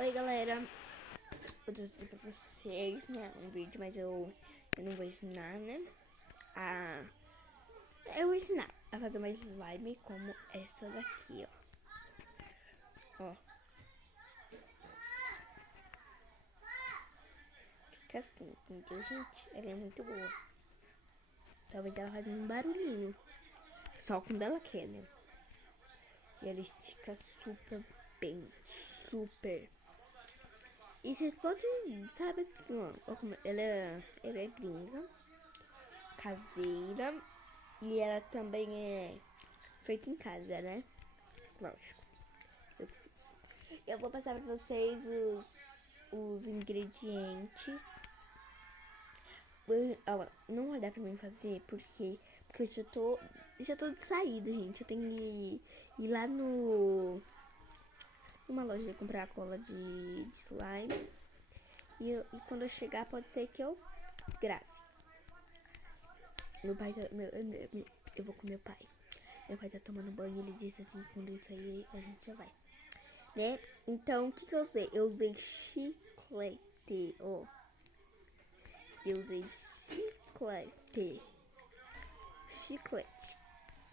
Oi galera, eu tô trazendo pra vocês, né, um vídeo, mas eu não vou ensinar, né, eu vou ensinar a fazer uma slime como essa daqui, ó. Fica assim, entendeu, gente? Ela é muito boa. Talvez ela faça um barulhinho, só quando ela quer, né. E ela estica super bem, super. E vocês podem, sabe, ela é gringa, caseira, e ela também é feita em casa, né? Lógico. Eu vou passar pra vocês os ingredientes. Não vai dar pra mim fazer porque eu já tô de saída, gente. Eu tenho que ir lá numa loja comprar cola de slime. E quando eu chegar, pode ser que eu grave. Meu pai, eu vou com meu pai. Meu pai tá tomando banho e ele disse assim, quando isso aí a gente já vai, né? Então, o que eu usei? Eu usei chiclete, ó. Eu usei chiclete. Chiclete.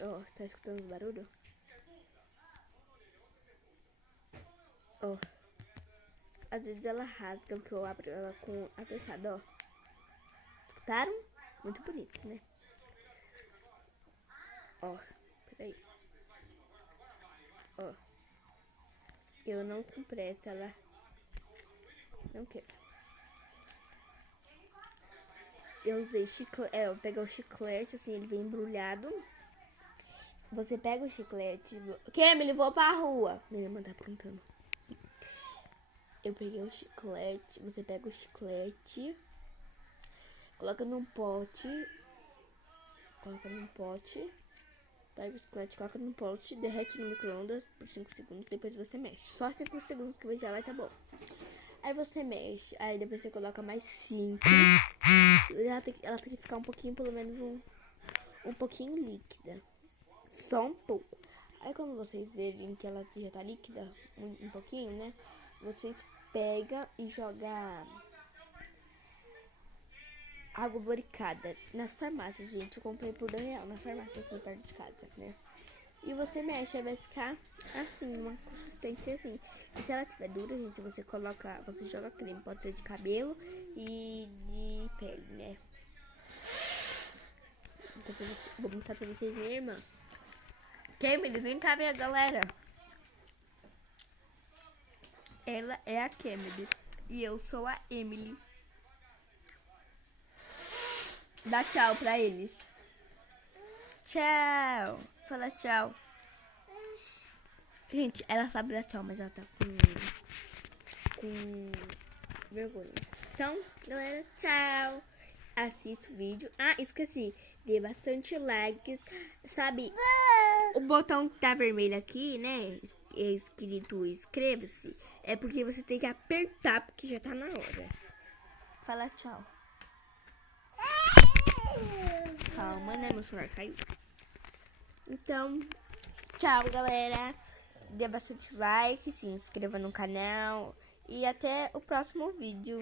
Ó, tá escutando o barulho? Ó. Às vezes ela rasga, porque eu abro ela com a fechada, ó. Escutaram? Muito bonito, né? Ó, peraí. Ó. Eu não com pressa, ela não quero. Eu usei chiclete, eu peguei o chiclete, assim, ele vem embrulhado. Você pega o chiclete... Emily, vou pra rua. Minha irmã tá perguntando. Eu peguei o chiclete, você pega o chiclete, coloca num pote, pega o chiclete, coloca num pote, derrete no micro-ondas por 5 segundos, depois você mexe. Só 5 segundos que já vai tá bom. Aí você mexe, aí depois você coloca mais 5. Ela tem que ficar um pouquinho, pelo menos um pouquinho líquida. Só um pouco. Aí quando vocês verem que ela já tá líquida, um pouquinho, né? Vocês pega e joga água boricada nas farmácias, gente. Eu comprei por R$2 na farmácia aqui perto de casa, né? E você mexe, aí vai ficar assim, uma consistência assim. E se ela tiver dura, gente, você joga creme, pode ser de cabelo e de pele, né? Então, vou mostrar pra vocês minha irmã. Emily, vem cá ver a galera. Ela é a Emily e eu sou a Emily. Dá tchau pra eles. Tchau. Fala tchau. Gente, ela sabe dar tchau, mas ela tá com vergonha. Então, galera, tchau. Assista o vídeo. Ah, esqueci. Dê bastante likes. Sabe, o botão que tá vermelho aqui, né? É escrito inscreva-se. É porque você tem que apertar, porque já tá na hora. Fala tchau. Calma, né? Meu celular caiu. Então, tchau, galera. Dê bastante like, se inscreva no canal. E até o próximo vídeo.